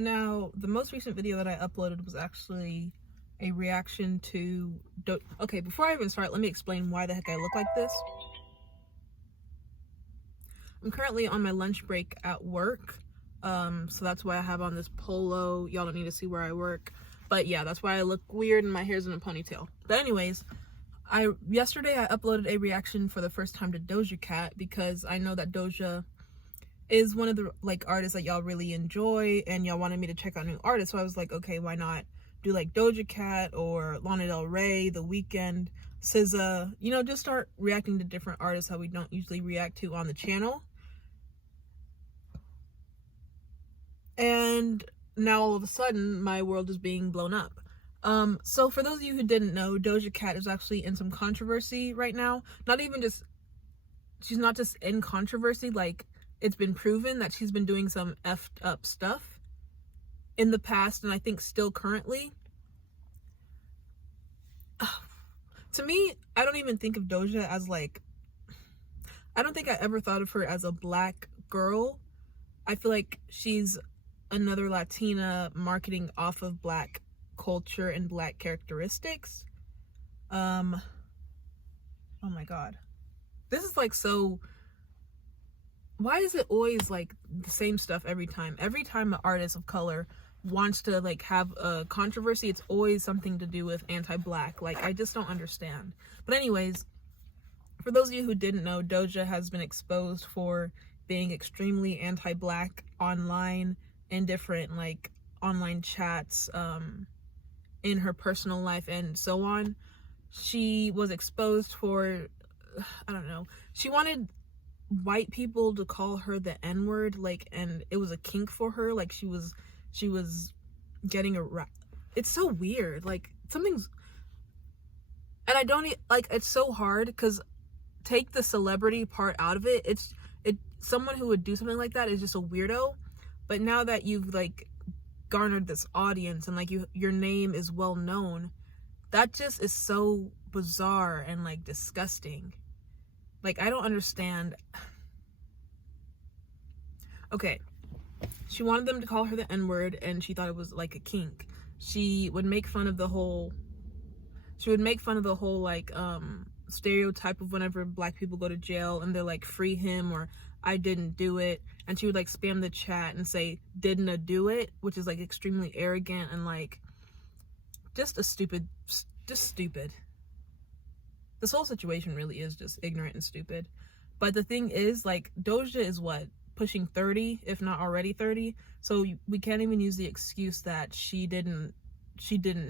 Now, the most recent video that I uploaded was actually a reaction to okay, before I even start, let me explain why the heck I look like this. I'm currently on my lunch break at work, so that's why I have on this polo. Y'all don't need to see where I work, but yeah, that's why I look weird and my hair's in a ponytail. But anyways, yesterday I uploaded a reaction for the first time to Doja Cat because I know that Doja is one of the like artists that y'all really enjoy and y'all wanted me to check out new artists, so I was like, okay, why not do like Doja Cat or Lana Del Rey, The Weeknd, SZA, you know, just start reacting to different artists that we don't usually react to on the channel. And now all of a sudden my world is being blown up. So for those of you who didn't know, Doja Cat is actually in some controversy right now. Not even just, she's not just in controversy, like it's been proven that she's been doing some effed up stuff in the past, and I think still currently. To me, I don't even think of Doja as like, I don't think I ever thought of her as a black girl. I feel like she's another Latina marketing off of black culture and black characteristics. Oh my god, this is like, so why is it always like the same stuff every time an artist of color wants to like have a controversy? It's always something to do with anti-black. Like, I just don't understand. But anyways, for those of you who didn't know, Doja has been exposed for being extremely anti-black online in different like online chats, in her personal life and so on. She was exposed for, I don't know, she wanted white people to call her the N-word, like, and it was a kink for her. Like, she was getting it's so weird, like something's, and I don't like, it's so hard because take the celebrity part out of it, someone who would do something like that is just a weirdo. But now that you've like garnered this audience and like your name is well known, that just is so bizarre and like disgusting. Like, I don't understand. Okay, she wanted them to call her the N-word and she thought it was like a kink. She would make fun of the whole like stereotype of whenever black people go to jail and they're like, free him, or I didn't do it. And she would like spam the chat and say, didn't I do it, which is like extremely arrogant and like just stupid. This whole situation really is just ignorant and stupid. But the thing is, like, Doja is what, pushing 30, if not already 30, so we can't even use the excuse that she didn't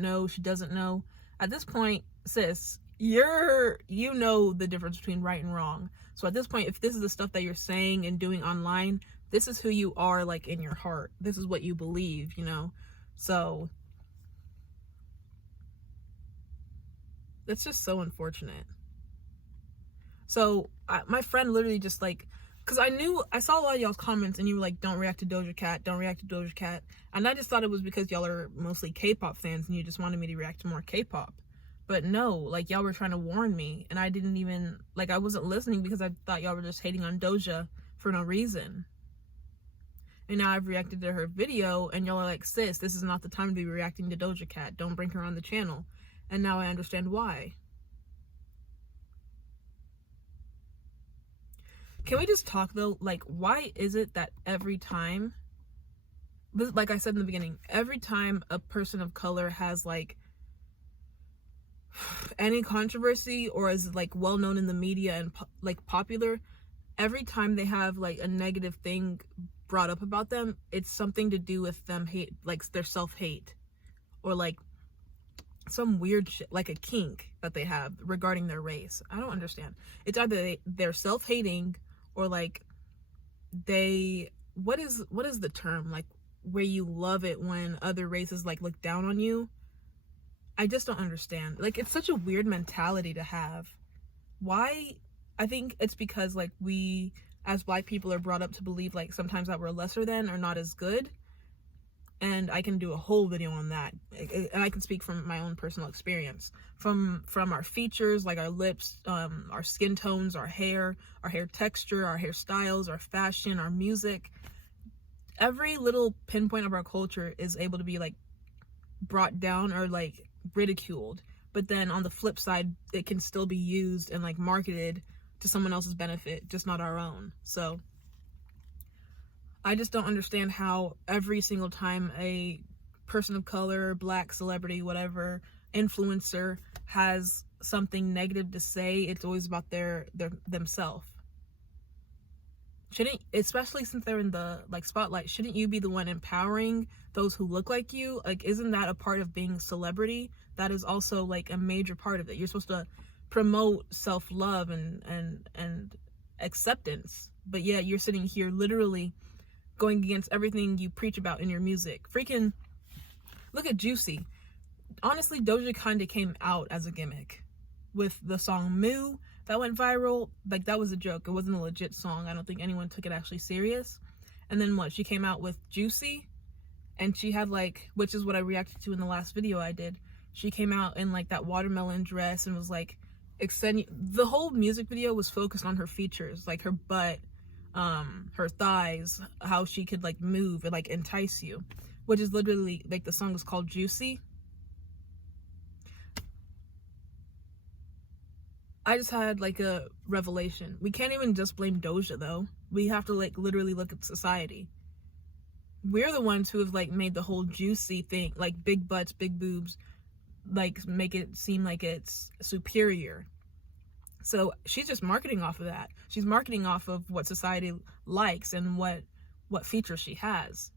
know, she doesn't know. At this point, sis, you know the difference between right and wrong. So at this point, if this is the stuff that you're saying and doing online, this is who you are, like, in your heart. This is what you believe, you know? So it's just so unfortunate. So my friend literally just like, because I saw a lot of y'all's comments and you were like, don't react to Doja Cat, don't react to Doja Cat. And I just thought it was because y'all are mostly K-pop fans and you just wanted me to react to more K-pop. But no, like, y'all were trying to warn me and I didn't even, like, I wasn't listening because I thought y'all were just hating on Doja for no reason. And now I've reacted to her video and y'all are like, sis, this is not the time to be reacting to Doja Cat. Don't bring her on the channel. And now I understand why. Can we just talk though? Like, why is it that every time, like I said in the beginning, every time a person of color has like any controversy or is like well known in the media and like popular, every time they have like a negative thing brought up about them, it's something to do with them hate, like their self-hate, or like some weird shit, like a kink that they have regarding their race. I don't understand. It's either they're self-hating or like what is the term, like where you love it when other races like look down on you. I just don't understand. Like, it's such a weird mentality to have. Why? I think it's because like we as black people are brought up to believe like sometimes that we're lesser than or not as good. And I can do a whole video on that, and I can speak from my own personal experience, from our features, like our lips, our skin tones, our hair texture, our hairstyles, our fashion, our music, every little pinpoint of our culture is able to be like brought down or like ridiculed, but then on the flip side it can still be used and like marketed to someone else's benefit, just not our own. So I just don't understand how every single time a person of color, black celebrity, whatever, influencer has something negative to say, it's always about their themselves. Shouldn't, especially since they're in the like spotlight, shouldn't you be the one empowering those who look like you? Like, isn't that a part of being a celebrity? That is also like a major part of it. You're supposed to promote self-love and acceptance, but yeah, you're sitting here literally going against everything you preach about in your music. Freaking look at Juicy. Honestly, Doja kind of came out as a gimmick with the song Moo that went viral. Like, that was a joke. It wasn't a legit song. I don't think anyone took it actually serious. And then what? She came out with Juicy, and she had like, which is what I reacted to in the last video I did. She came out in like that watermelon dress and was like extending. The whole music video was focused on her features, like her butt, her thighs, how she could like move and like entice you, which is literally like the song is called Juicy. I just had like a revelation. We can't even just blame Doja though. We have to like literally look at society. We're the ones who have like made the whole juicy thing, like big butts, big boobs, like make it seem like it's superior. So she's just marketing off of that. She's marketing off of what society likes and what features she has.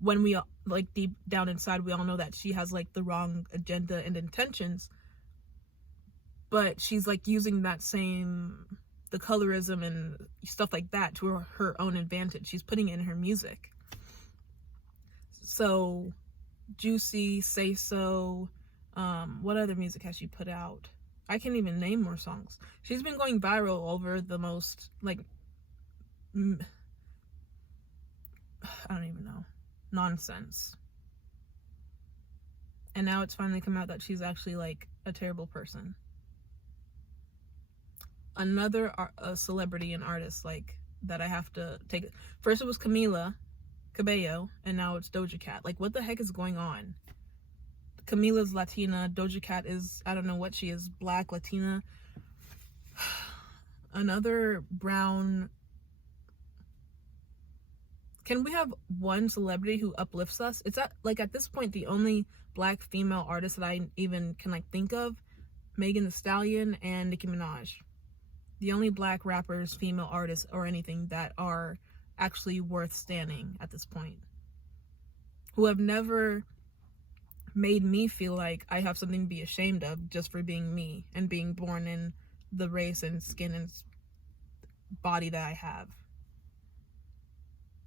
When we like deep down inside, we all know that she has like the wrong agenda and intentions. But she's like using that same, the colorism and stuff like that to her own advantage. She's putting it in her music. So Juicy, Say So, what other music has she put out? I can't even name more songs. She's been going viral over the most like, I don't even know, nonsense. And now it's finally come out that she's actually like a terrible person. Another celebrity and artist like that I have to take. First it was Camila Cabello, and now it's Doja Cat. Like, what the heck is going on? Camila's Latina, Doja Cat is, I don't know what she is, black, Latina. Another brown. Can we have one celebrity who uplifts us? It's at this point the only black female artist that I even can like think of, Megan Thee Stallion and Nicki Minaj. The only black rappers, female artists, or anything that are actually worth standing at this point. Who have never made me feel like I have something to be ashamed of just for being me and being born in the race and skin and body that I have.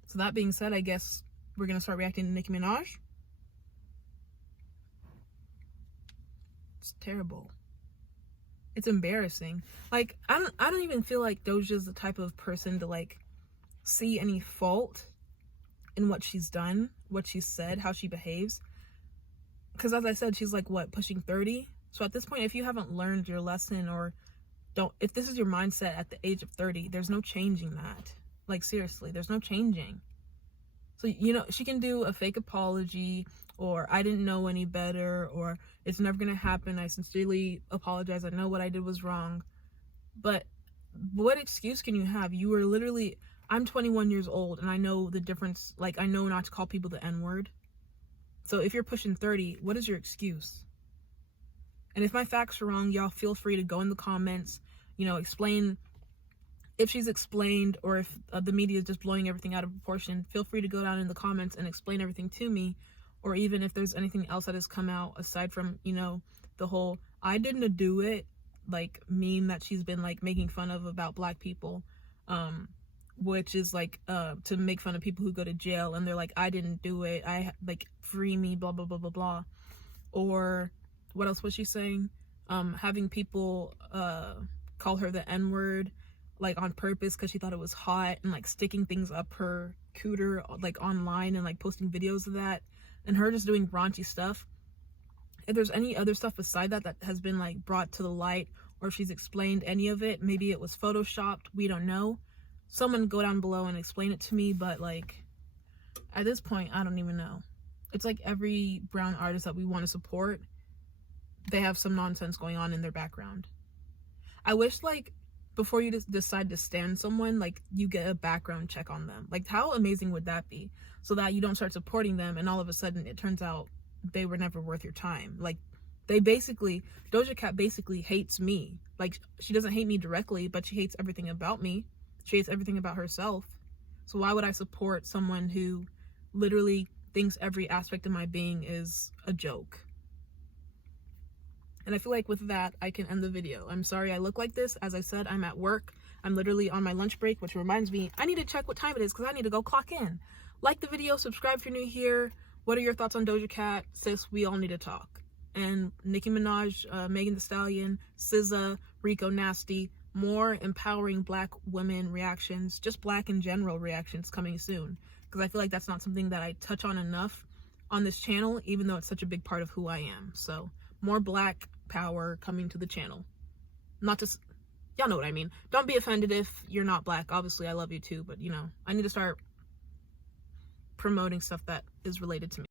So that being said, I guess we're going to start reacting to Nicki Minaj. It's terrible. It's embarrassing. Like, I don't even feel like Doja's the type of person to like see any fault in what she's done, what she's said, how she behaves. Because as I said, she's like, what, pushing 30? So at this point, if you haven't learned your lesson or if this is your mindset at the age of 30, there's no changing that. Like, seriously, there's no changing. So, you know, she can do a fake apology, or I didn't know any better, or it's never going to happen, I sincerely apologize, I know what I did was wrong. But what excuse can you have? You were literally, I'm 21 years old, and I know the difference. Like, I know not to call people the N-word. So if you're pushing 30, what is your excuse? And if my facts are wrong, y'all feel free to go in the comments, you know, explain. If she's explained, or if the media is just blowing everything out of proportion, feel free to go down in the comments and explain everything to me. Or even if there's anything else that has come out aside from, you know, the whole I didn't do it like meme that she's been like making fun of about black people, which is like to make fun of people who go to jail, and they're like, I didn't do it, I like, free me, blah blah blah blah blah. Or what else was she saying? Having people call her the N-word like on purpose because she thought it was hot, and like sticking things up her cooter like online and like posting videos of that, and her just doing raunchy stuff. If there's any other stuff beside that that has been like brought to the light, or if she's explained any of it, maybe it was photoshopped, we don't know. Someone go down below and explain it to me. But like, At this point, I don't even know. It's like every brown artist that we want to support, they have some nonsense going on in their background. I wish, like, before you just decide to stand someone, like, you get a background check on them. Like, how amazing would that be? So that you don't start supporting them and all of a sudden it turns out they were never worth your time. Like, Doja Cat basically hates me. Like, she doesn't hate me directly, but she hates everything about me. She hates everything about herself. So why would I support someone who literally thinks every aspect of my being is a joke? And I feel like with that, I can end the video. I'm sorry I look like this. As I said, I'm at work. I'm literally on my lunch break, which reminds me, I need to check what time it is because I need to go clock in. Like the video, subscribe if you're new here. What are your thoughts on Doja Cat? Sis, we all need to talk. And Nicki Minaj, Megan Thee Stallion, SZA, Rico Nasty, more empowering black women reactions, just black in general reactions coming soon. Because I feel like that's not something that I touch on enough on this channel, even though it's such a big part of who I am. So more black power coming to the channel. Not just, y'all know what I mean. Don't be offended if you're not black. Obviously, I love you too, but you know, I need to start promoting stuff that is related to me.